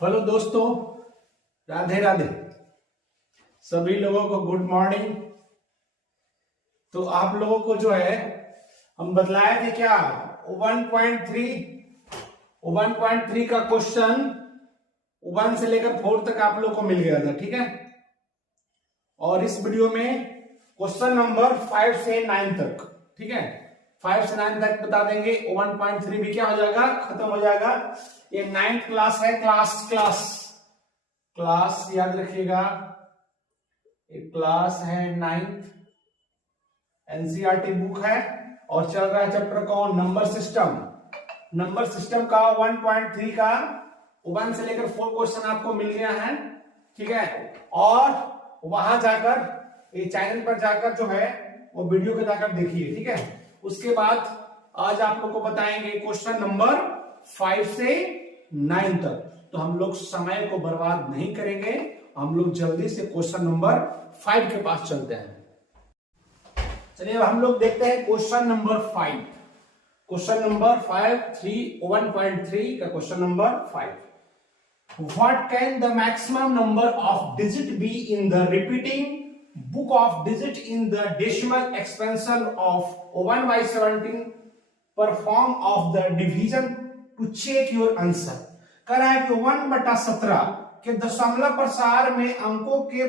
Hello दोस्तों, राधे राधे। सभी लोगों को गुड मॉर्निंग। तो आप लोगों को जो है हम बतलाए थे क्या 1.3 का क्वेश्चन 1 से लेकर 4 तक आप लोग को मिल गया था, ठीक है। और इस वीडियो में क्वेश्चन नंबर 5 से 9 तक, ठीक है, 5 से 9 तक बता देंगे। 1.3 भी क्या हो जाएगा, खत्म हो जाएगा। ये 9th क्लास है, क्लास याद रखिएगा, एक क्लास है 9th, एनसीईआरटी बुक है और चल रहा है चैप्टर कौन, नंबर सिस्टम का 1.3 का 1 से लेकर 4 क्वेश्चन आपको मिल गया है, ठीक है। और वहां जाकर ये चैनल पर जाकर जो है वो वीडियो को जाकर देखिए, ठीक है। उसके बाद आज आप लोग को बताएंगे क्वेश्चन नंबर 5 से 9 तक। तो हम लोग समय को बर्बाद नहीं करेंगे, हम लोग जल्दी से क्वेश्चन नंबर 5 के पास चलते हैं। चलिए अब हम लोग देखते हैं क्वेश्चन नंबर 5। क्वेश्चन नंबर 1.3 का question number 5। What can the maximum number of digit be in the repeating book of digit in the decimal expansion of 1/17? Perform of the division to check your answer। कह रहा है कि 1/17 के दशमलव प्रसार में अंकों के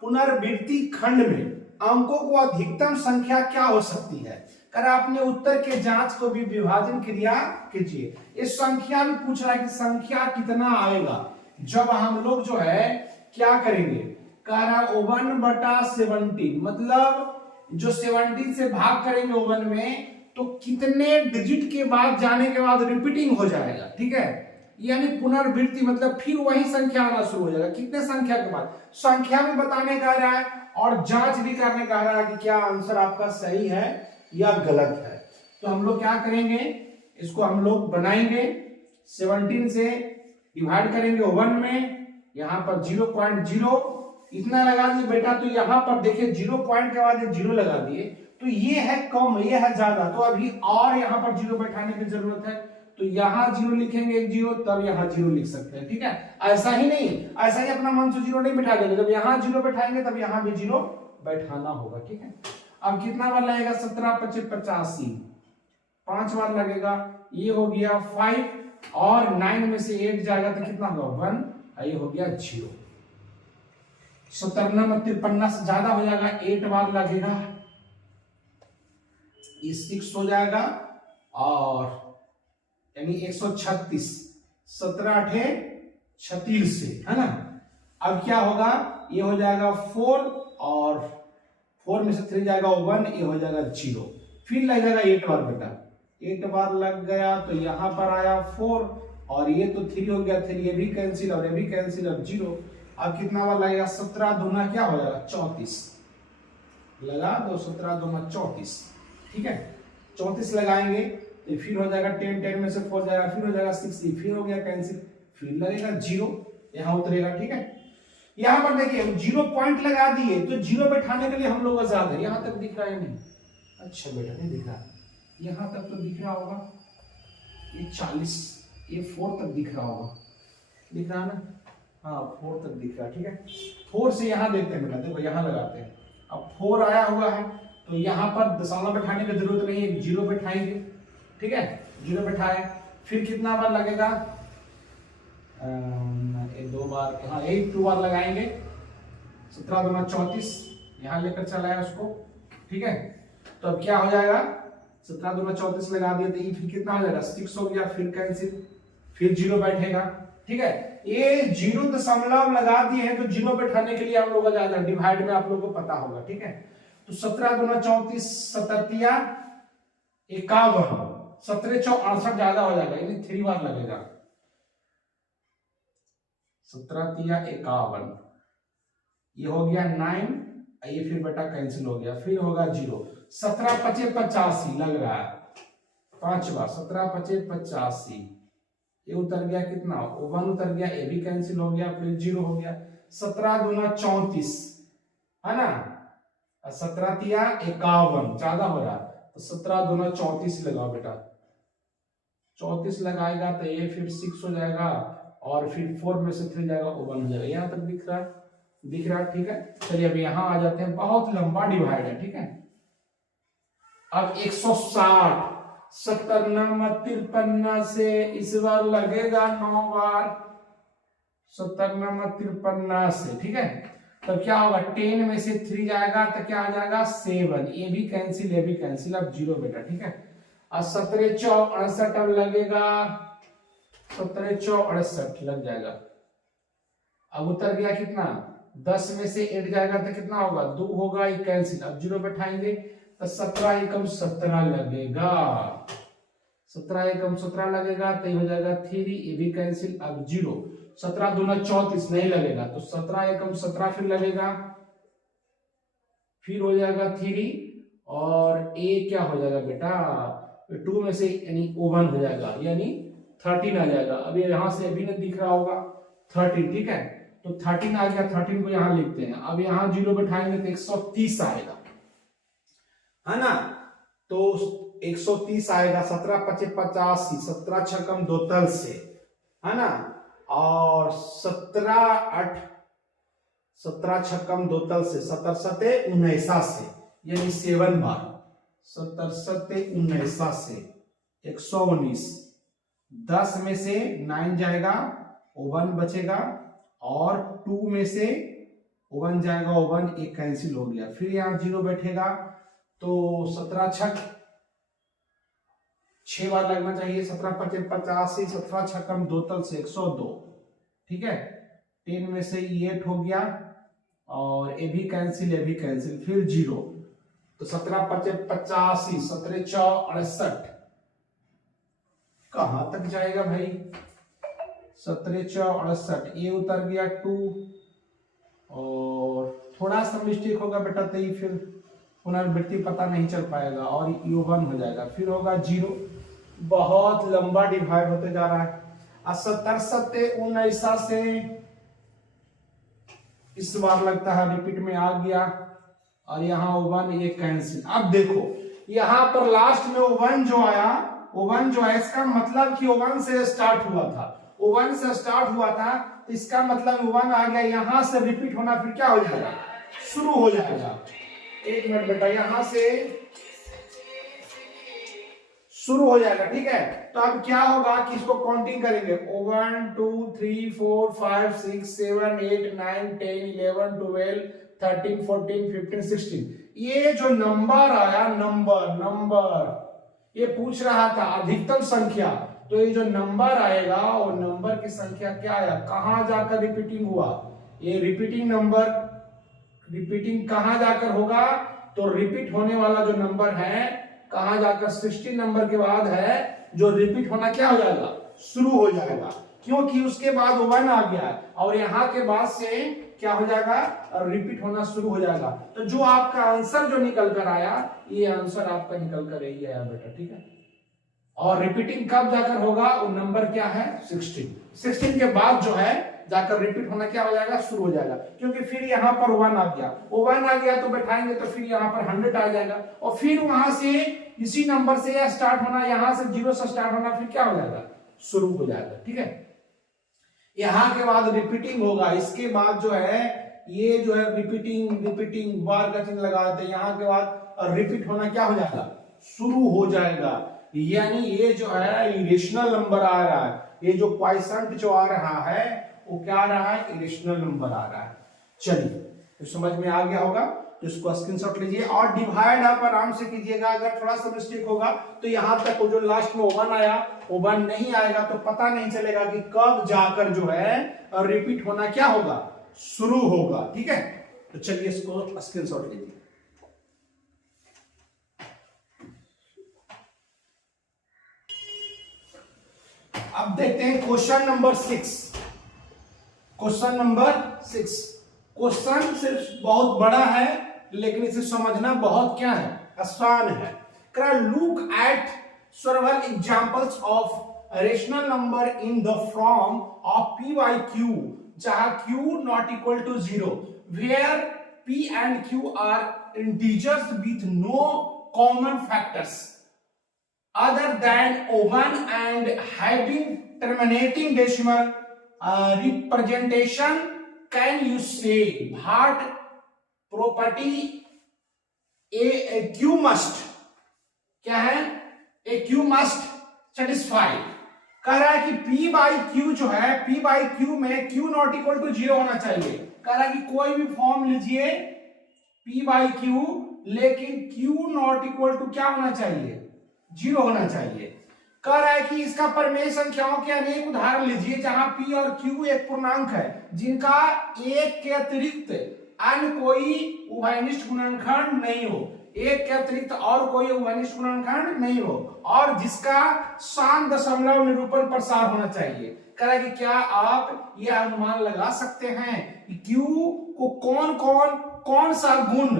पुनर्वृत्ति खंड में अंकों को अधिकतम संख्या क्या हो सकती है। कर अपने उत्तर के जांच को भी विभाजन क्रिया कीजिए। इस संख्या में पूछ रहा है कि संख्या कितना आएगा जब हम लोग जो है क्या करेंगे। कह रहा 1/17 मतलब जो 17 से भाग करेंगे 1 में, तो कितने डिजिट के बाद जाने के बाद रिपीटिंग हो जाएगा, ठीक है। यानी पुनर्वृत्ति मतलब फिर वही संख्या आना शुरू हो जाएगा। कितने संख्या के बाद, संख्या भी बताने का रहा है और जांच भी करने का रहा है कि क्या आंसर आपका सही है या गलत है। तो हम लोग क्या करेंगे, इसको हम लोग बनाएंगे 17 से डिवाइड करेंगे 1 में, यहां पर 0.0 इतना लगा दिए बेटा। तो यहां पर देखिए 0 पॉइंट के बाद 0 लगा दिए, तो ये है कम, ये है ज्यादा, तो अभी और यहां पर 0 बैठाने की जरूरत है। तो यहां 0 लिखेंगे, एक 0, तब यहां 0 लिख सकते हैं, ठीक है। ऐसा ही नहीं, ऐसा ही अपना मन से 0 नहीं बैठा देंगे, जब यहां 0 बैठाएंगे तब यहां भी 0 बैठाना होगा, ठीक है। अब कितना बार लगेगा, 17 25 85, 5 बार लगेगा। ये हो गया 5 और 9 में से 8 जाएगा तो कितना होगा 1, ये हो गया 0। 57 53 से ज्यादा हो जाएगा, 8 बार लगेगा, ये 6 हो जाएगा और यानी 136, 17 8 36 से, है ना। अब क्या होगा, ये हो जाएगा 4 और 4 में से 3 जाएगा 1, ये हो जाएगा 0। फिर लग जाएगा 8 बार बेटा, 8 बार लग गया तो यहां पर आया 4 और ये तो 3 हो गया, 3 ये भी कैंसिल और ये भी कैंसिल, अब 0। अब कितना बार लगेगा, 17 दूना क्या हो जाएगा 34, लगा दो 17 दूना 34, ठीक है। 34 लगाएंगे तो फिर हो जाएगा 10 10 में से 4 जाएगा, फिर हो जाएगा 6, फिर हो गया कैंसिल, फिर लगेगा 0, यहां उतरेगा, ठीक है। यहां पर देखिए 0 पॉइंट लगा दिए तो 0 बैठाने के लिए हम लोग आजाद है। यहां तक दिख रहा है नहीं, अच्छा बेटा नहीं दिख रहा, यहां तक तो दिख रहा होगा, ये 40, ये 4 तक दिख रहा होगा, दिख रहा है ना, हाँ 4 तक दिख रहा है, ठीक है। 4 से यहां देखते हैं बेटा, देखो यहां लगाते हैं। अब 4 आया हुआ है तो यहां पर दशमलव बैठाने की जरूरत नहीं है, 0 बैठाएंगे, ठीक है। 0 बैठाए, फिर कितना बार लगेगा, 2 बार, हाँ 2 बार लगाएंगे, 17 दूना 34, यहां लेकर चला है उसको, ठीक है। तो अब क्या हो जाएगा, 17 दूना 34 लगा दिए तो ये फिर कितना हो जाएगा 6 हो गया, फिर कैंसिल, फिर 0 बैठेगा, ठीक है। ये 0 दशमलव लगा दिए हैं तो 0 बैठाने के लिए हम लोग ज्यादा डिवाइड में आप लोग को पता होगा, ठीक है। तो 17 दूना 34, 17 51, 17 4 68 ज्यादा हो जाएगा, यानी 3 बार लगेगा, 17 51, ये हो गया 9, ये फिर बेटा कैंसिल हो गया, फिर होगा 0। 17 25 85 लग रहा है 5 बार, 17 25 85, ये उतर गया कितना 1 उतर गया, ये भी कैंसिल हो गया, फिर 0 हो गया। 17 दूना 34 है ना, 17 51 ज्यादा हो रहा है, तो 17 दूना 34 लगाओ बेटा, 34 लगाएगा तो ये फिर 6 हो जाएगा और फिर 4 में से 3 जाएगा वो 1 हो जाएगा। यहाँ तक दिख रहा है, ठीक है। चलिए अब यहाँ आ जाते हैं, बहुत लंबा डिवाइड है, ठीक है। अब 160 70 9 53 से इस बार लगेगा 9 बार, 70 9 53 से, ठीक है। तब क्या होगा, 10 में से 3 जाएगा तो क्या आ जाएगा 7, ये भी कैंसिल, ये भी कैंसिल, अब 0 बेटा, ठीक है। और 17 4 68 अब लगेगा, 17 4 68 लग जाएगा। अब उतर गया कितना, 10 में से 8 जाएगा तो कितना होगा 2 होगा, ये कैंसिल, अब 0 बैठाएंगे तो 17 एकम 17 लगेगा, 17 एकम 17 लगेगा तो ये हो जाएगा 3, ये भी कैंसिल, अब 0, 17 दूना 34 नहीं लगेगा तो 17 एकम 17 फिर लगेगा, फिर हो जाएगा 3 और ए क्या हो जाएगा बेटा 2 में से यानी 1 हो जाएगा, यानी 13 आ जाएगा। अब ये यहां से अभी नहीं दिख रहा होगा 13, ठीक है। तो 13 आ गया, 13 को यहां लिखते हैं। अब यहां 0 बैठाएंगे तो 130 आएगा, है ना। तो 130 आएगा, 17 5 85, 17 छकम 2 तल से, है ना। और 17 छक्कम 2 तल से, 17 सते 19 से, यानी 7 बार, 17 सते 19 से 119, 10 में से 9 जाएगा 1 बचेगा, और 2 में से 1 जाएगा 1, एक कैंसिल हो गया, फिर यहाँ 0 बैठेगा तो 17 छक 6 बार लगना चाहिए, 17 5 85, 17 छक्कम 2 तल से 102, ठीक है। 10 में से 8 हो गया और ये भी कैंसिल, ये भी कैंसिल, फिर 0, तो 17 5 85, 17 4 68, कहां तक जाएगा भाई, 17 4 68, ये उतर गया 2, और थोड़ा सा मिस्टेक होगा बेटा तो ये फिर पुनरावृत्ति पता नहीं चल पाएगा और ये 1 हो जाएगा, फिर होगा 0। बहुत लंबा डिवाइड होते जा रहा है। 70 सते 19 से इस बार लगता है रिपीट में आ गया, और यहाँ 1 ये कैंसिल। अब देखो यहाँ पर लास्ट में 1 जो आया, 1 जो है इसका मतलब कि 1 से स्टार्ट हुआ था, 1 से स्टार्ट हुआ था, तो इसका मतलब 1 आ गया, यहां से रिपीट होना फिर क्या हो जाएगा, शुरू हो जाएगा। एक मिनट बेटा, यहां से शुरू हो जाएगा, ठीक है। तो अब क्या होगा कि इसको काउंटिंग करेंगे, 1 2 3 4 5 6 7 8 9 10 11 12 13 14 15 16, ये जो नंबर आया, नंबर ये पूछ रहा था अधिकतम संख्या, तो ये जो नंबर आएगा वो नंबर की संख्या क्या आया, कहां जाकर रिपीटिंग हुआ, ये रिपीटिंग नंबर, रिपीटिंग कहां जाकर होगा, तो रिपीट होने वाला जो नंबर है कहां जाकर 16 नंबर के बाद है जो रिपीट होना क्या हो जाएगा, शुरू हो जाएगा, क्योंकि उसके बाद 1 आ गया और यहां के बाद से क्या हो जाएगा, रिपीट होना शुरू हो जाएगा। तो जो आपका आंसर जो निकल कर आया, ये आंसर आपका निकल कर यही आया बेटा, ठीक है। और रिपीटिंग कब जाकर होगा, वो नंबर क्या है 16 के बाद जो है जाकर रिपीट होना क्या हो जाएगा, शुरू हो जाएगा, क्योंकि फिर यहाँ पर 1 आ गया, वो 1 आ गया तो बैठाएंगे तो फिर यहाँ पर 100 आ जाएगा, और फिर वहां से इसी नंबर से या स्टार्ट होना, यहां से 0 से स्टार्ट होना, फिर क्या हो जाएगा, शुरू हो जाएगा, ठीक है। यहाँ के बाद रिपीटिंग होगा, इसके बाद जो है ये जो है रिपीटिंग बार का चिन्ह लगा देते, यहाँ के बाद रिपीट होना क्या हो जाएगा, शुरू हो जाएगा, यानी ये जो है इरेशनल नंबर आ रहा है, ये जो क्वाइसेंट जो आ रहा है वो क्या आ रहा है, इरेशनल नंबर आ रहा है। चलिए तो समझ में आ गया होगा, तो इसको स्क्रीनशॉट लीजिए और डिवाइड आप आराम से कीजिएगा। अगर थोड़ा सा मिस्टेक होगा तो यहाँ तक जो लास्ट में 1 आया, 1 नहीं आएगा तो पता नहीं चलेगा कि कब जाकर जो है रिपीट होना क्या होगा, शुरू होगा, ठीक है। तो चलिए इसको स्क्रीनशॉट लीजिए। अब देखते हैं question number 6। Question number 6, question सिर्फ बहुत बड़ा है लेकिन इसे समझना बहुत क्या है, आसान है। Look at several examples of rational number in the form of p by q, जहां q not equal to 0, where p and q are integers with no common factors other than 1 and having terminating decimal representation can you से भाट property ए Q must क्या है, ए Q must satisfy. कह रहा है कि P by Q जो है, P by Q में Q नॉट इक्वल टू 0 होना चाहिए। कह रहा है कि कोई भी फॉर्म लीजिए P बाई क्यू, लेकिन Q नॉट इक्वल टू क्या होना चाहिए, 0 होना चाहिए। कह रहा है कि इसका परमेय संख्याओं के अनेक उदाहरण लीजिए जहां P और Q एक पूर्णांक है जिनका एक के अतिरिक्त अन्य कोई उभयनिष्ठ गुणनखंड नहीं हो, एक के अतिरिक्त और कोई उभयनिष्ठ गुणनखंड नहीं हो, और जिसका शांत दशमलव निरूपण प्रसार होना चाहिए। कह रहा है कि क्या आप यह अनुमान लगा सकते हैं कि Q को कौन सा गुण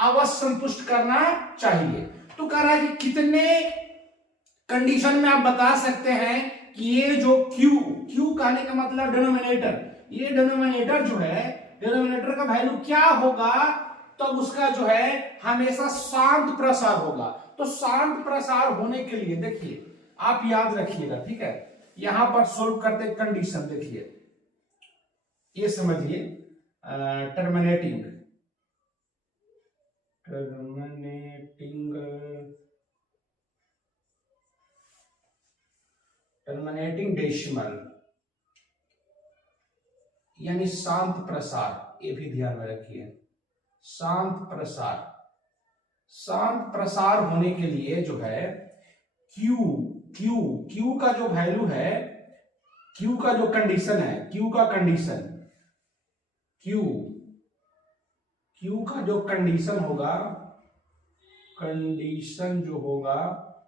अवश्य संतुष्ट करना चाहिए। तो कह रहा है कि कितने कंडीशन में आप बता सकते हैं कि ये जो Q कहने का मतलब डिनोमिनेटर, ये डिनोमिनेटर जो है, डिनोमिनेटर का वैल्यू क्या होगा, तो उसका जो है हमेशा शांत प्रसार होगा। तो शांत प्रसार होने के लिए देखिए आप याद रखिएगा, ठीक है, यहां पर सोल्व करते कंडीशन देखिए, ये समझिए टर्मिनेटिंग डेसिमल यानी शांत प्रसार, ये भी ध्यान में रखिए। शांत प्रसार होने के लिए जो है Q का जो वैल्यू है, Q का जो कंडीशन है, Q का जो कंडीशन होगा, कंडीशन जो होगा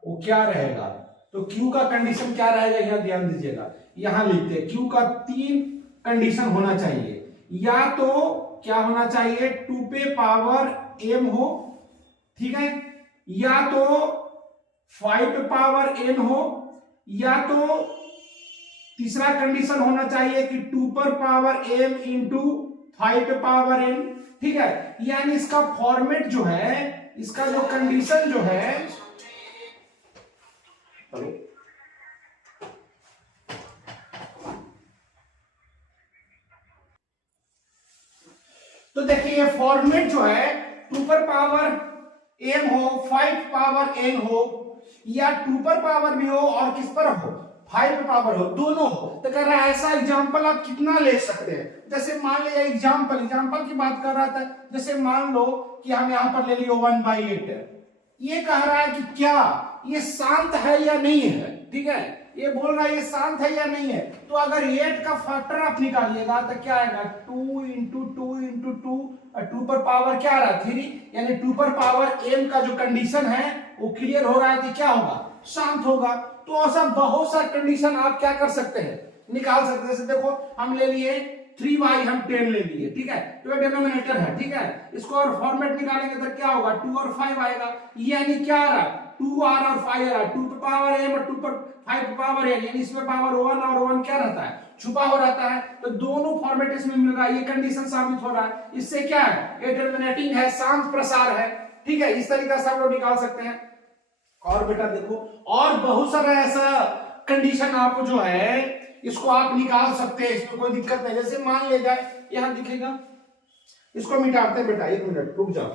वो क्या रहेगा, तो Q का कंडीशन क्या रहेगा, यहां ध्यान दीजिएगा, यहां लिखते हैं Q का 3 कंडीशन होना चाहिए। या तो क्या होना चाहिए, 2 पे पावर m हो, ठीक है, या तो 5 पे पावर n हो, या तो तीसरा कंडीशन होना चाहिए कि 2 पर पावर m इंटू 5 पे पावर n, ठीक है। यानी इसका फॉर्मेट जो है, इसका जो कंडीशन जो है, तो देखिए ये फॉर्मेट जो है 2 पर पावर m हो, 5 पावर n हो, या 2 पर पावर भी हो और किस पर हो, 5 पर पावर हो, दोनों हो। तो कह रहा है ऐसा एग्जांपल आप कितना ले सकते हैं। जैसे मान लिया एग्जांपल की बात कर रहा था, जैसे मान लो कि हम यहां पर ले लियो 1/8, ये कह रहा है कि क्या ये शांत है या नहीं है, ठीक है, ये बोल रहा है ये शांत है या नहीं है। तो अगर 8 का फैक्टर आप निकालिएगा तो क्या आएगा, 2 इंटू 2 इंटू 2, और 2 पर पावर क्या आ रहा है 3, यानी 2 पर पावर m का जो कंडीशन है वो क्लियर हो रहा है कि क्या होगा, शांत होगा। तो ऐसा बहुत सा कंडीशन आप क्या कर सकते हैं, निकाल सकते हैं। जैसे देखो हम ले लिए 3y हम 10 ले लिए, ठीक है, तो ये डिनोमिनेटर है, ठीक है, इसको और फॉर्मेट निकालेंगे तो क्या होगा, 2 और 5 आएगा, यानी क्या आ रहा है, 2r और 5 आ रहा है, 2 पर पावर m और 2 पर 5 पर पावर n, यानी इसमें पावर 1 और 1 क्या रहता है, छुपा हो रहता है। तो दोनों फॉर्मेट इसमें मिल रहा है, ये कंडीशन साबित हो रहा है। इससे क्या है, ये टर्मिनेटिंग है, शांत प्रसार है, ठीक है, इस तरीके से आप लोग निकाल सकते हैं। और बेटा देखो और बहुत सारा ऐसा कंडीशन आप जो है इसको आप निकाल सकते हैं, इसमें कोई दिक्कत नहीं। जैसे मान ले जाए यहां दिखेगा, इसको मिटाते हैं बेटा, 1 मिनट रुक जाओ,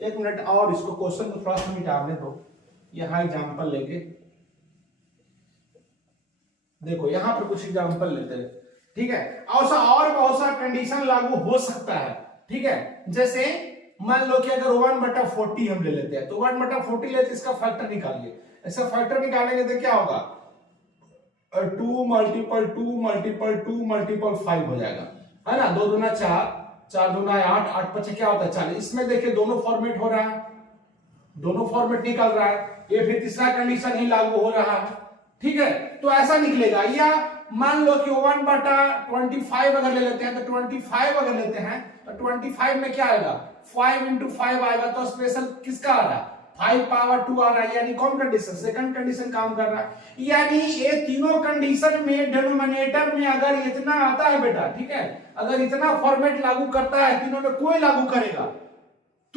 1 मिनट, और इसको क्वेश्चन को थोड़ा सा मिटाने दो। यहां एग्जांपल लेके देखो, यहां पर कुछ एग्जांपल लेते हैं, ठीक है, और बहुत सा कंडीशन लागू हो सकता है, ठीक है। जैसे मान लो कि अगर 1/40 हम ले लेते हैं, तो 1/40 लेते इसका फैक्टर निकालिए, ऐसा फैक्टर निकालेंगे तो क्या होगा, 2 मल्टीपल 2 मल्टीपल 2 मल्टीपल 5 हो जाएगा, है ना, 2 दूना 4, 4 दूना 8, 8 पचे क्या होता है 40। इसमें देखिए दोनों फॉर्मेट हो रहा है, दोनों फॉर्मेट निकल रहा है, ये फिर तीसरा कंडीशन ही लागू हो रहा है, ठीक है। तो ऐसा निकलेगा। या मान लो कि 1/25 अगर ले लेते हैं, तो 25 अगर लेते हैं तो 25 में क्या आएगा, 5 इंटू 5 आएगा, तो स्पेशल किसका आ रहा है, 5 पावर 2 आ रहा है, यानी कौन कंडीशन, सेकंड कंडीशन काम कर रहा है। यानी ये तीनों कंडीशन में डिनोमिनेटर में अगर इतना आता है बेटा, ठीक है, अगर इतना फॉर्मेट लागू करता है, तीनों में कोई लागू करेगा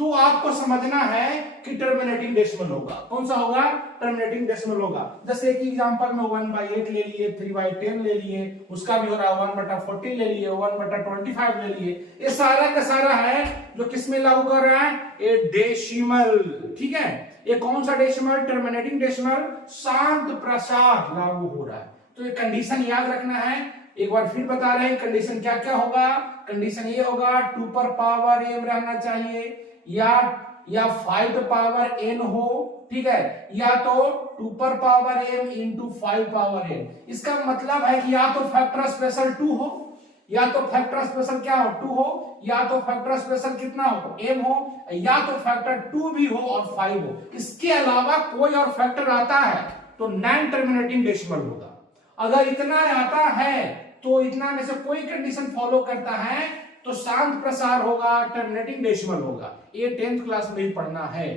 तो आपको समझना है कि टर्मिनेटिंग डेसिमल होगा। कौन सा होगा? टर्मिनेटिंग डेसिमल होगा। जैसे कि एग्जांपल में 1/8 ले लिए, 3/10 ले लिए, उसका भी हो रहा है 1/14 ले लिए, 1/25 ले लिए। ये सारा का सारा है जो किसमें लागू कर रहा है? ये डेसिमल। ठीक है, ये कौन सा डेसिमल? टर्मिनेटिंग डेसिमल, शांत प्रसार लागू हो रहा है। तो ये कंडीशन याद रखना है। एक बार फिर बता रहे हैं कंडीशन क्या क्या होगा। कंडीशन ये होगा 2 पर पावर m रहना चाहिए, या 5 पावर n हो। ठीक है, या तो 2 पर power m into 5 power n। इसका मतलब है कि या तो फैक्टर स्पेशल 2 हो, या तो फैक्टर स्पेशल क्या हो? 2 हो, या तो फैक्टर स्पेशल कितना हो? m हो, या तो फैक्टर 2 भी हो और 5 हो। इसके अलावा कोई और फैक्टर आता है तो नॉन टर्मिनेटिंग डेसिमल होगा। अगर इतना आता है तो इतना में से कोई कंडीशन फॉलो करता है तो शांत प्रसार होगा, टर्मिनेटिंग डेसिमल होगा। ये 10th क्लास में ही पढ़ना है।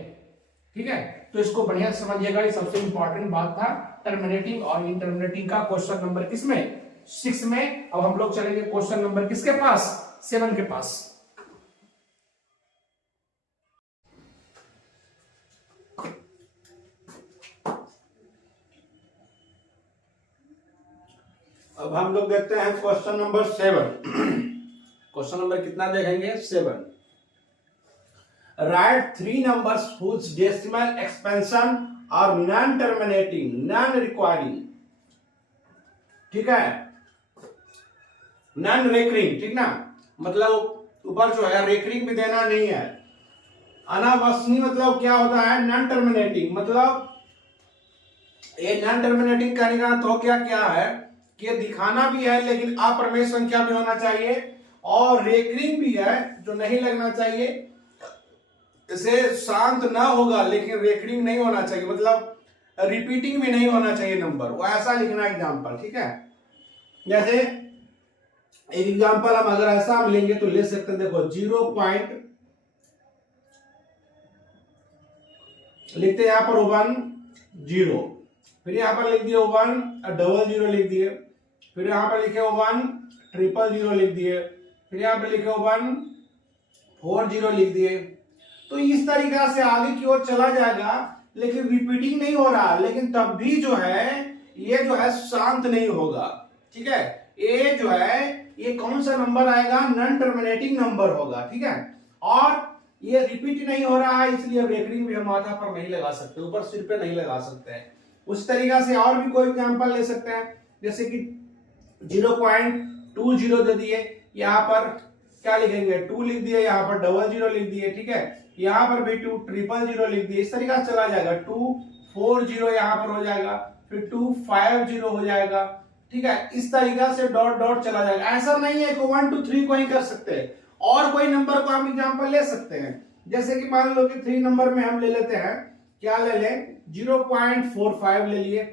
ठीक है, तो इसको बढ़िया से समझिएगा। ये सबसे इंपॉर्टेंट बात था टर्मिनेटिंग और इंटरमिनेटिंग का। क्वेश्चन नंबर किसमें? 6 में। अब हम लोग चलेंगे क्वेश्चन नंबर किसके पास? 7 के पास। अब हम लोग देखते हैं क्वेश्चन नंबर 7। क्वेश्चन नंबर कितना देखेंगे? 7। Right 3 numbers whose decimal expansion are non terminating, non requiring। ठीक है, नॉन रेकरिंग। ठीक ना, मतलब ऊपर जो है रेकरिंग भी देना नहीं है। अनावश्यक मतलब क्या होता है? Non terminating. मतलब ये नॉन टर्मिनेटिंग कहने का तो क्या क्या है कि दिखाना भी है लेकिन अप्रमेय संख्या भी होना चाहिए, और रेकरिंग भी है जो नहीं लगना चाहिए। इसे शांत ना होगा लेकिन रेकरिंग नहीं होना चाहिए, मतलब रिपीटिंग भी नहीं होना चाहिए नंबर, वो ऐसा लिखना एग्जांपल। ठीक है, जैसे एक एग्जांपल हम अगर ऐसा हम लेंगे तो ले सकते हैं। देखो 0. लिखते हैं यहां पर 1 0, फिर यहां पर लिख दिए 1 00 लिख दिए, फिर यहां पर लिखे 1 000 लिख दिए, फिर यहां पर लिखे 1 40 लिख दिए। तो इस तरीका से आगे की ओर चला जाएगा लेकिन रिपीटिंग नहीं हो रहा, लेकिन तब भी जो है ये जो है शांत नहीं होगा। ठीक है, ये जो है ये कौन सा नंबर आएगा? नॉन टर्मिनेटिंग नंबर होगा। ठीक है, और ये रिपीट नहीं हो रहा है इसलिए रेकरिंग भी हम माथा पर नहीं लगा सकते, ऊपर सिर पे नहीं लगा सकते हैं। उस तरीका से और भी कोई एग्जांपल ले सकते हैं, जैसे कि 0.20 दे दिए, यहाँ पर क्या लिखेंगे? 2 लिख दिए, यहाँ पर 00 लिख दिए। ठीक है, यहाँ पर भी 2 000 लिख दिए। इस तरीका से चला जाएगा। 240 यहाँ पर हो जाएगा, फिर 250 हो जाएगा। ठीक है, इस तरीका से डॉट डॉट चला जाएगा। ऐसा नहीं है कि 1 2 3 को ही कर सकते हैं, और कोई नंबर को हम एग्जांपल ले सकते हैं। जैसे कि मान लो कि 3 नंबर में हम ले लेते हैं, क्या ले लें? 0.45 ले लिए।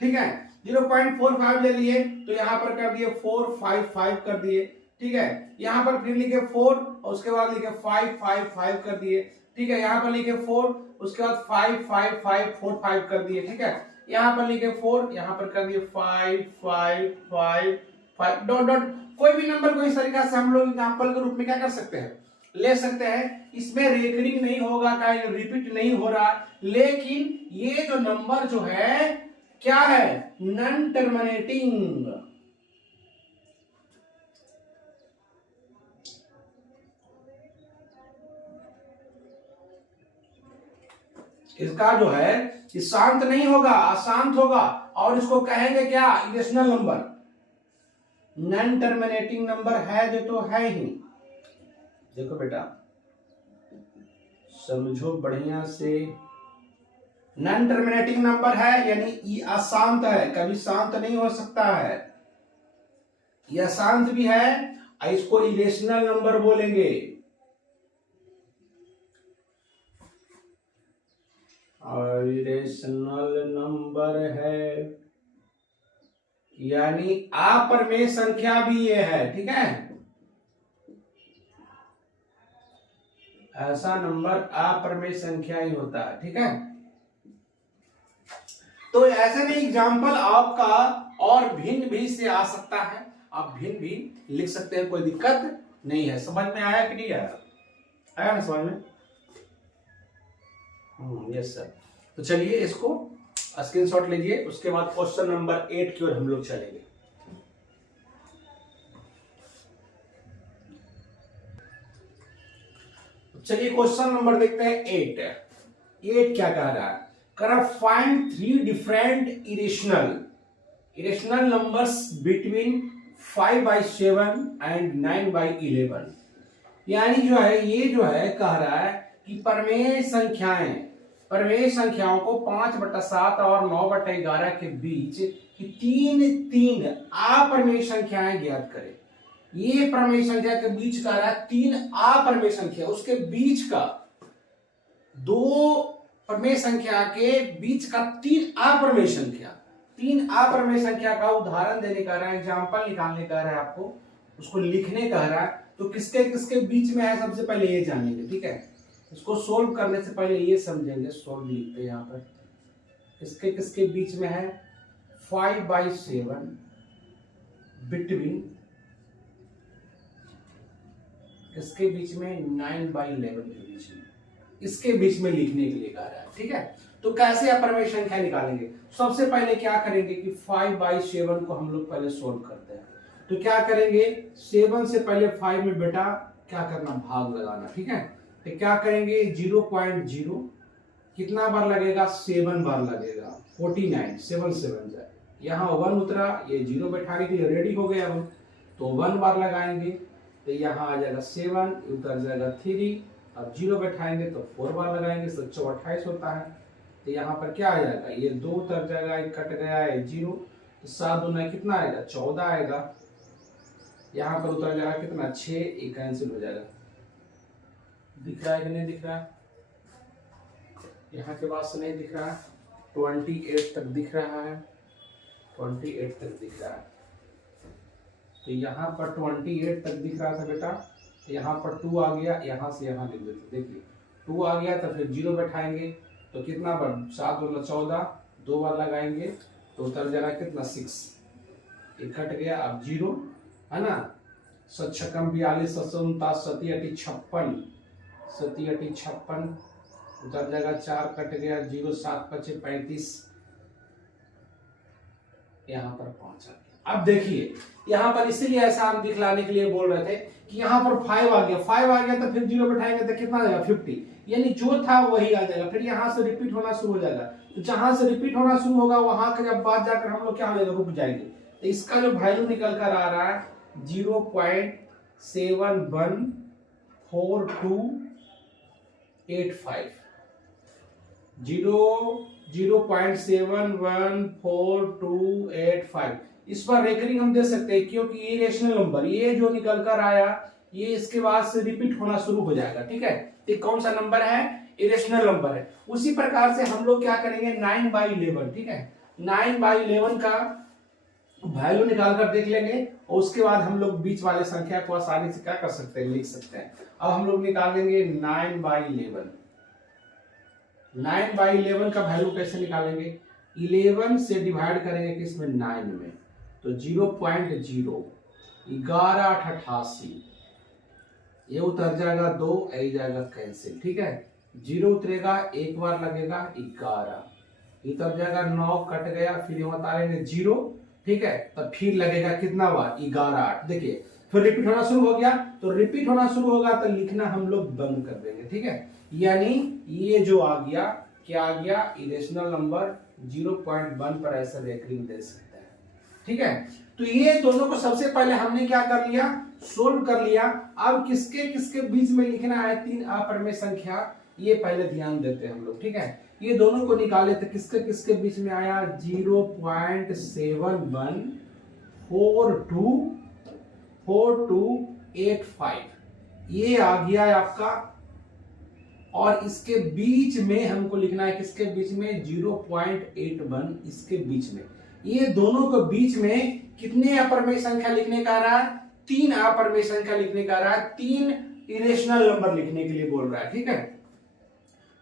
ठीक है, 0.45 ले लिए तो यहाँ पर कर दिए 455 कर दिए। ठीक है, यहाँ पर फिर लिखे 4 और उसके बाद लिखे 555 कर दिए। ठीक है, यहाँ पर लिखे 4 उसके बाद 55545 कर दिए। ठीक है, यहाँ पर लिखे 4, यहाँ पर कर दिए 555 डॉट डॉट। कोई भी नंबर को इस तरीका से हम लोग एग्जांपल के रूप में क्या कर सकते हैं? ले सकते हैं। इसमें रेकरिंग नहीं होगा, का रिपीट नहीं हो रहा, लेकिन ये जो नंबर जो है क्या है? Non terminating. इसका जो है ये शांत नहीं होगा, अशांत होगा, और इसको कहेंगे क्या? Irrational number. Non terminating number है जो तो है ही। देखो बेटा समझो बढ़िया से, नॉन टर्मिनेटिंग नंबर है यानी ये अशांत है, कभी शांत नहीं हो सकता है। ये अशांत भी है, इसको इरेशनल नंबर बोलेंगे। और इरेशनल नंबर है यानी अप्रमेय संख्या भी ये है। ठीक है, ऐसा नंबर अप्रमेय संख्या ही होता है। ठीक है, तो ऐसे में एग्जाम्पल आपका और भिन्न भी से आ सकता है, आप भिन्न भी लिख सकते हैं, कोई दिक्कत नहीं है। समझ में आया कि नहीं आया? आया ना समझ में? Yes sir. तो चलिए इसको स्क्रीनशॉट लीजिए, उसके बाद क्वेश्चन नंबर 8 की ओर हम लोग चलेंगे। चलिए क्वेश्चन नंबर देखते हैं 8। 8 क्या कह रहा है? कह रहा find 3 different irrational numbers between 5/7 and 9/11। यानी जो है ये जो है कह रहा है कि परमेय संख्याओं को 5/7 और 9/11 के बीच की तीन अप्रमेय संख्याएं ज्ञात करें। ये प्रमेय संख्या के बीच का रहा है 3 अप्रमेय संख्या, उसके बीच का 2 प्रमेय संख्या के बीच का 3 अप्रमेय संख्या का उदाहरण देने का रहा है, एग्जाम्पल निकालने का रहा है, आपको उसको लिखने का रहा है। तो किसके किसके बीच में है सबसे पहले ये जानेंगे, ठीक है। इसको सोल्व करने से पहले ये समझेंगे, सोल्व लिखते हैं यहाँ पर किसके किसके बीच में है 5/7 बिटवीन इसके बीच में 9/11 के बीच में, इसके बीच में लिखने के लिए कह रहा है, ठीक है। तो कैसे अप्रमेय संख्या निकालेंगे? सबसे पहले क्या करेंगे कि 5/7 को हम लोग पहले सोल्व करते हैं। तो क्या करेंगे 7 से पहले 5 में बेटा क्या करना, भाग लगाना, ठीक है। तो क्या करेंगे 0.0 कितना बार लगेगा 7 बार लगेगा, 49 7 7 जाए, यहाँ 1 उतरा, ये 0 बैठाने के लिए रेडी हो गया हम, तो 1 बार लगाएंगे तो यहाँ आ जाएगा 7, उतर जाएगा 3, अब 0 बैठाएंगे तो 4 बार लगाएंगे, 7 4 28 होता है। तो यहाँ पर क्या आ जाएगा, ये 2 उतर जाएगा, एक कट गया है 0, तो 7 दूना कितना आएगा 14 आएगा, यहाँ पर उतर जाएगा कितना 6, एक कैंसिल हो जाएगा। दिख रहा है कि नहीं दिख रहा है? यहाँ के बाद से नहीं दिख रहा है, 28 तक दिख रहा है, 28 तक दिख रहा है। तो यहाँ पर 28 तक दिख रहा था बेटा, यहाँ पर 2 आ गया, यहाँ से यहाँ लिख देते, देखिए 2 आ गया तो फिर 0 बैठाएंगे तो कितना बार 7 और 14, 2 बार लगाएंगे तो उतर जाएगा कितना 6, एक कट गया, अब 0 है ना, 7 छक्कम 42, 7 49, 7 अटी 56, 7 अटी 56, उतर जाएगा 4 कट गया 0, 7 5 35, यहाँ पर 5 आ गया। अब देखिए यहाँ पर इसीलिए ऐसा हम दिखलाने के लिए बोल रहे थे कि यहाँ पर 5 आ गया, 5 आ गया तो फिर 0 बैठाएंगे तो कितना आ जाएगा 50, यानी जो था वही आ जाएगा, फिर यहाँ से रिपीट होना शुरू हो जाएगा। तो जहां से रिपीट होना शुरू होगा वहां का जब बाद जाकर हम लोग क्या हो जाएगा, रुक जाएंगे। तो इसका जो वैल्यू निकल कर आ रहा है 0.714285, 0.714285। इस पर रेकरिंग हम दे सकते हैं क्योंकि ये रेशनल नंबर, ये जो निकल कर आया ये इसके बाद से रिपीट होना शुरू हो जाएगा, ठीक है। तो कौन सा नंबर है, इरेशनल नंबर है। उसी प्रकार से हम लोग क्या करेंगे 9/11, ठीक है, 9/11 का वैल्यू निकाल कर देख लेंगे और उसके बाद हम लोग बीच वाले संख्या को आसानी से क्या कर सकते हैं, लिख सकते हैं। अब हम लोग निकालेंगे 9/11। 9/11 का वैल्यू कैसे निकालेंगे, 11 से डिवाइड करेंगे किसमें 9 में, तो 0.0 11/88, ये उतर जाएगा 2, आई जाएगा कैंसिल, ठीक है। 0 उतरेगा, एक बार लगेगा 11, उतर जाएगा 9 कट गया, फिर यहाँ उतारेंगे 0, ठीक है, तब फिर लगेगा कितना बार 11/8, देखिए फिर रिपीट होना शुरू हो गया। तो रिपीट होना शुरू होगा तो लिखना हम लोग बंद कर देंगे, ठीक है। यानी ये जो आ गया क्या आ गया, इरेशनल नंबर 0.1 पर ऐसा रेकरिंग दे सकते हैं, ठीक है। तो ये दोनों को सबसे पहले हमने क्या कर लिया, सोल्व कर लिया। अब किसके किसके बीच में लिखना है 3 अप्रमेय संख्या, ये पहले ध्यान देते हैं हम लोग, ठीक है। ये दोनों को निकाले तो किसके किसके बीच में आया 0.714285, ये आ गया आपका। और इसके बीच में हमको लिखना है किसके बीच में 0.81, इसके बीच में। ये दोनों के बीच में कितने अप्रमेय संख्या लिखने का रहा है, 3 अप्रमेय संख्या लिखने का रहा है, 3 इरेशनल नंबर लिखने के लिए बोल रहा है, ठीक है।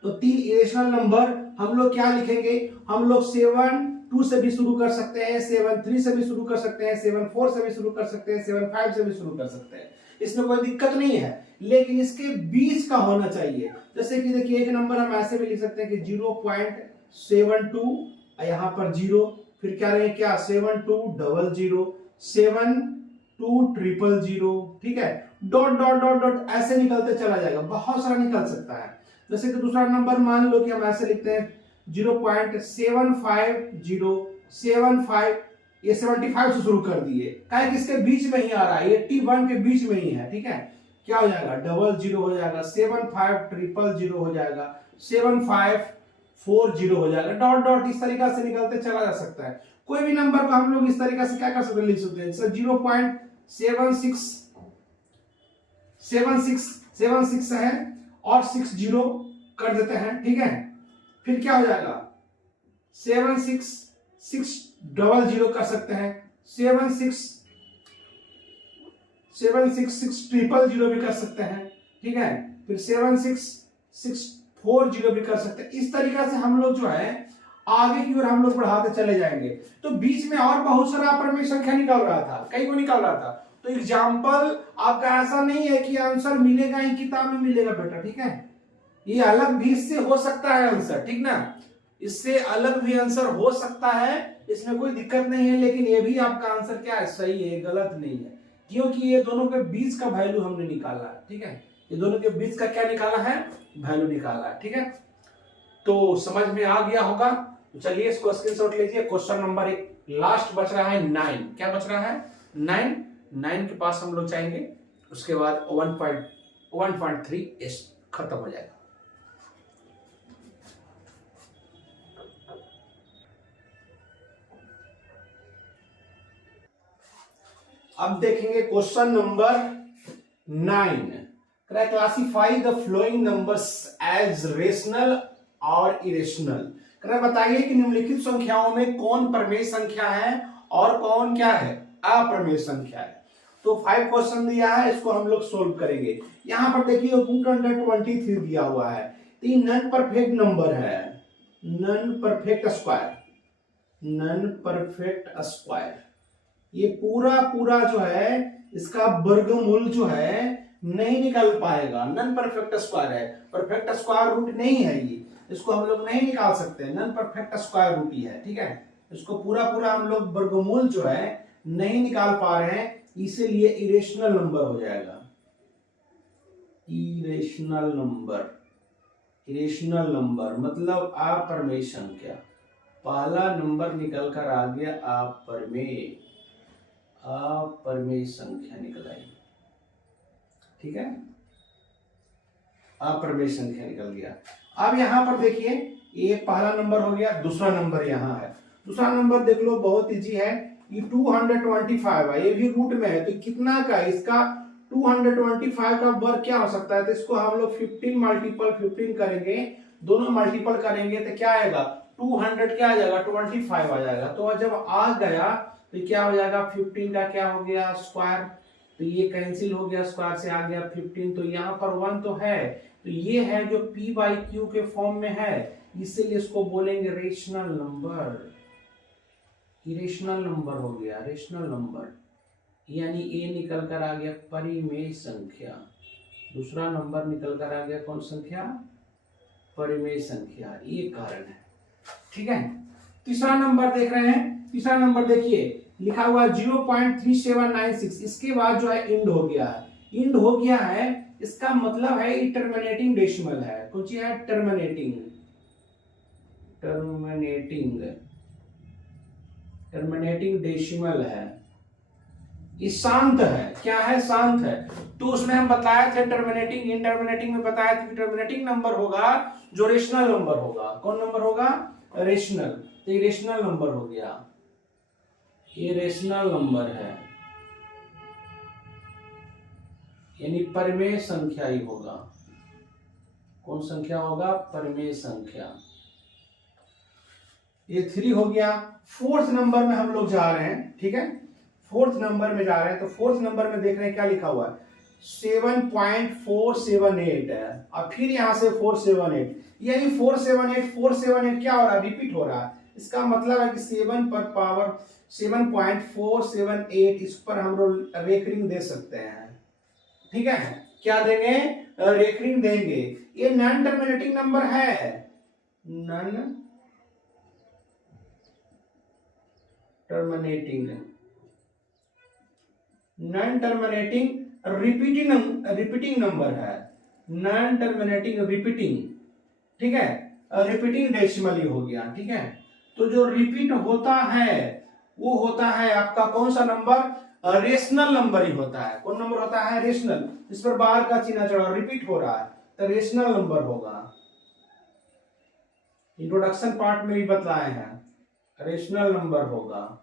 तो 3 इरेशनल नंबर हम लोग क्या लिखेंगे, हम लोग 7 2 से भी शुरू कर सकते हैं, 7 3 से भी शुरू कर सकते हैं, 7 4 से भी शुरू कर सकते हैं, 7 5 से भी शुरू कर सकते हैं। इसमें कोई दिक्कत नहीं है, लेकिन इसके बीच का होना चाहिए। जैसे कि देखिए एक नंबर हम ऐसे भी लिख सकते हैं कि 0.72, यहाँ पर 0, फिर क्या रहे क्या 7200, 7200, ठीक है, डॉट डॉट डॉट डॉट ऐसे निकलते चला जाएगा, बहुत सारा निकल सकता है। जैसे कि दूसरा नंबर मान लो कि हम ऐसे लिखते हैं 0.75075, ये 75 से शुरू कर दिए, क्या किसके बीच में ही आ रहा है, 81 के बीच में ही है, ठीक है। क्या हो जाएगा 00 हो जाएगा, 75000 हो जाएगा, 7540 हो जाएगा, डॉट डॉट इस तरीका से निकलते चला जा सकता है। कोई भी नंबर को हम लोग इस तरीका से क्या कर सकते हैं, लिख सकते हैं। 0.76 है और 60 कर देते हैं, ठीक है। फिर क्या हो जाएगा 76600 कर सकते हैं, 76600 भी कर सकते हैं, ठीक है। फिर 76640 भी कर सकते हैं। इस तरीका से हम लोग जो है आगे की ओर हम लोग बढ़ाते चले जाएंगे। तो बीच में और बहुत सारा अप्रमेय संख्या निकल रहा था, कई को निकल रहा था। तो एग्जाम्पल आपका ऐसा नहीं है कि आंसर मिलेगा ही किताब में मिलेगा बेटा, ठीक है। ये अलग भी इससे हो सकता है आंसर, ठीक ना, इससे अलग भी आंसर हो सकता है, इसमें कोई दिक्कत नहीं है। लेकिन ये भी आपका आंसर क्या है, सही है, गलत नहीं है, क्योंकि ये दोनों के बीच का वैल्यू हमने निकाला है, ठीक है। ये दोनों के बीच का क्या निकाला है, वैल्यू निकाला है, ठीक है। तो समझ में आ गया होगा। तो चलिए इसको स्क्रीनशॉट लीजिए। क्वेश्चन नंबर 1 लास्ट बच रहा है 9। क्या बच रहा है 9 के पास हम लोग जाएंगे, उसके बाद 1.3 खत्म हो जाएगा। अब देखेंगे question number 9। Classify the following numbers as rational और इरेशनल। बताइए कि निम्नलिखित संख्याओं में कौन प्रमेय संख्या है और कौन क्या है, अप्रमेय संख्या है। तो 5 क्वेश्चन दिया है, इसको हम लोग सोल्व करेंगे। यहां पर देखिए रूट अंडर 23 दिया हुआ है, तो ये नॉन परफेक्ट नंबर है, नॉन परफेक्ट स्क्वायर। ये पूरा जो है इसका वर्गमूल जो है नहीं निकल पाएगा, नॉन परफेक्ट स्क्वायर है, परफेक्ट स्क्वायर रूट नहीं है ये, इसको हम लोग नहीं निकाल सकते, नॉन परफेक्ट स्क्वायर रूट ही है, ठीक है। इसको पूरा हम लोग वर्गमूल जो है नहीं निकाल पा रहे हैं, इसीलिए इरेशनल नंबर हो जाएगा। इरेशनल नंबर मतलब अप्रमेय संख्या। पहला नंबर निकल कर आ गया अप्रमेय संख्या निकल आई, ठीक है, अप्रमेय संख्या निकल गया। अब यहां पर देखिए ये पहला नंबर हो गया, दूसरा नंबर यहां है। दूसरा नंबर देख लो, बहुत इजी है, ये 225 है, ये भी रूट में है, तो कितना का इसका 225 का वर्ग क्या हो सकता है, तो इसको हम लोग 15 मल्टीपल 15 करेंगे, दोनों मल्टीपल करेंगे तो क्या आएगा 200 क्या आ जाएगा 25 आ जाएगा। तो जब आ गया तो क्या हो जाएगा 15 का क्या हो गया स्क्वायर, तो ये कैंसिल हो गया, स्क्वायर से आ गया 15, तो यहाँ पर 1 तो है, तो ये है जो p/q के फॉर्म में है, इसीलिए इसको बोलेंगे रेशनल नंबर। इरेशनल नंबर हो गया, रेशनल नंबर, यानी ए निकल कर आ गया परिमेय संख्या, दूसरा नंबर निकल कर आ गया कौन संख्या, परिमेय संख्या, ये कारण है, ठीक है। तीसरा नंबर देख रहे हैं, तीसरा नंबर देखिए लिखा हुआ 0.3796, इसके बाद जो है इंड हो गया है, इंड हो गया है, इसका मतलब है ये टर्मिनेटिंग डेसिमल है, कुछ है टर्मिनेटिंग डेसिमल है, ये शांत है, क्या है शांत है। तो उसमें हम बताए थे टर्मिनेटिंग, इनटर्मिनेटिंग में बताया था कि टर्मिनेटिंग नंबर होगा जो रेशनल नंबर होगा, कौन नंबर होगा रेशनल, तो ये रेशनल नंबर हो गया, ये रेशनल नंबर है, यानी परिमेय संख्या ही होगा, कौन संख्या होगा परिमेय संख्या। ये 3 हो गया। फोर्थ नंबर में हम लोग जा रहे हैं, ठीक है, फोर्थ नंबर में जा रहे हैं, तो फोर्थ नंबर में देख रहे हैं क्या लिखा हुआ है 7.478 है, और फिर यहां से 478, यही 478 क्या हो रहा है रिपीट हो रहा है, इसका मतलब है कि 7 पर पावर 7.478 इस पर हम लोग रेकरिंग दे सकते हैं, ठीक है, क्या देंगे, रेकरिंग देंगे। ये नॉन टर्मिनेटिंग नंबर है, non terminating, non terminating repeating number है, नॉन टर्मिनेटिंग रिपीटिंग, ठीक है, रिपीटिंग डेसिमल ही हो गया। ठीक है, तो जो रिपीट होता है वो होता है आपका कौन सा नंबर, रेशनल नंबर ही होता है। कौन नंबर होता है, रेशनल। इस पर बार का चिन्ह चढ़ा, रिपीट हो रहा है तो रेशनल नंबर होगा। इंट्रोडक्शन पार्ट में भी बताए हैं, रेशनल नंबर होगा।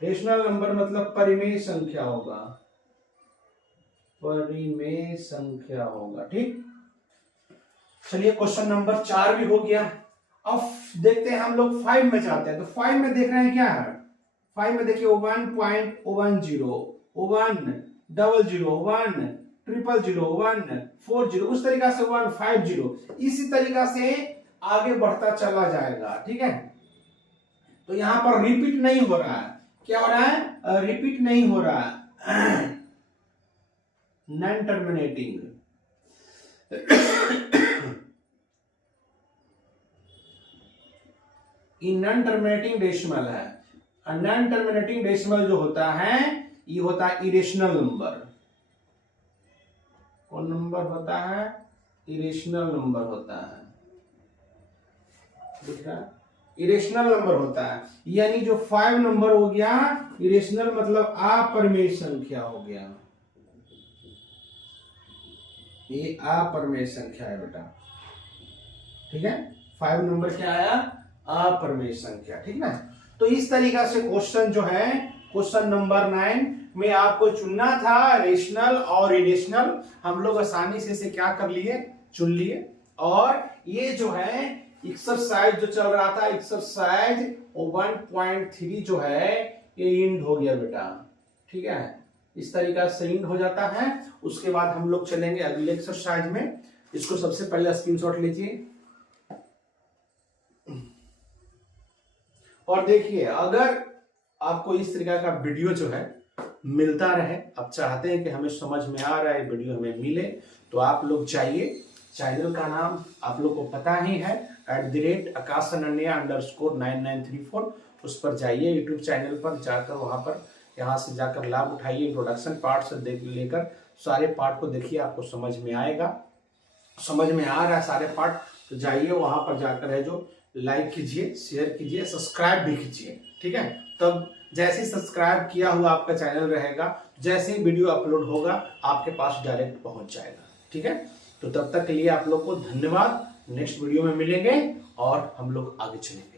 रेशनल नंबर मतलब परिमेय संख्या होगा, परिमेय संख्या होगा। ठीक, चलिए क्वेश्चन नंबर 4 भी हो गया। अब देखते हैं हम लोग 5 में जाते हैं। तो 5 में देख रहे हैं क्या है, 5 में देखिए 1.10 100 100 उस तरीका से 150 इसी तरीका से आगे बढ़ता चला जाएगा। ठीक है, तो यहां पर रिपीट नहीं हो रहा है, क्या हो रहा है, रिपीट नहीं हो रहा है, non terminating. Non terminating decimal है। नॉन टर्मिनेटिंग डेसिमल जो होता है ये होता है इरेशनल नंबर। कौन नंबर होता है, इरेशनल नंबर होता है, दिख रहा है, इरेशनल नंबर होता है। यानी जो 5 नंबर हो गया इरेशनल मतलब अपरिमेय संख्या हो गया, ये अपरिमेय संख्या है बेटा। ठीक है, 5 नंबर क्या आया, अपरिमेय संख्या। ठीक ना, तो इस तरीका से क्वेश्चन जो है, क्वेश्चन नंबर 9 में आपको चुनना था रेशनल और इरेशनल। हम लोग आसानी से इसे क्या कर लिए, चुन लिए। और ये जो है एक्सरसाइज जो चल रहा था, एक्सरसाइज 1.3 जो है ये इंड हो गया बेटा। ठीक है, इस तरीका से इंड हो जाता है। उसके बाद हम लोग चलेंगे अगले एक्सरसाइज में। इसको सबसे पहले स्क्रीनशॉट लीजिए और देखिए, अगर आपको इस तरीका का वीडियो जो है मिलता रहे, आप चाहते हैं कि हमें समझ में आ रहा है वीडियो हमें मिले, तो आप लोग जाइए, चैनल का नाम आप लोग को पता ही है @AkashAnanya_9934, उस पर जाइए, यूट्यूब चैनल पर जाकर वहां पर यहाँ से जाकर लाभ उठाइए। इंट्रोडक्शन पार्ट से लेकर सारे पार्ट को देखिए, आपको समझ में आएगा। समझ में आ रहा है सारे पार्ट तो जाइए वहां पर जाकर है जो लाइक कीजिए, शेयर कीजिए, सब्सक्राइब भी कीजिए। ठीक है, तब जैसे सब्सक्राइब किया हुआ आपका चैनल रहेगा, जैसे ही वीडियो अपलोड होगा आपके पास डायरेक्ट पहुंच जाएगा। ठीक है, तो तब तक के लिए आप लोग को धन्यवाद। नेक्स्ट वीडियो में मिलेंगे और हम लोग आगे चलेंगे।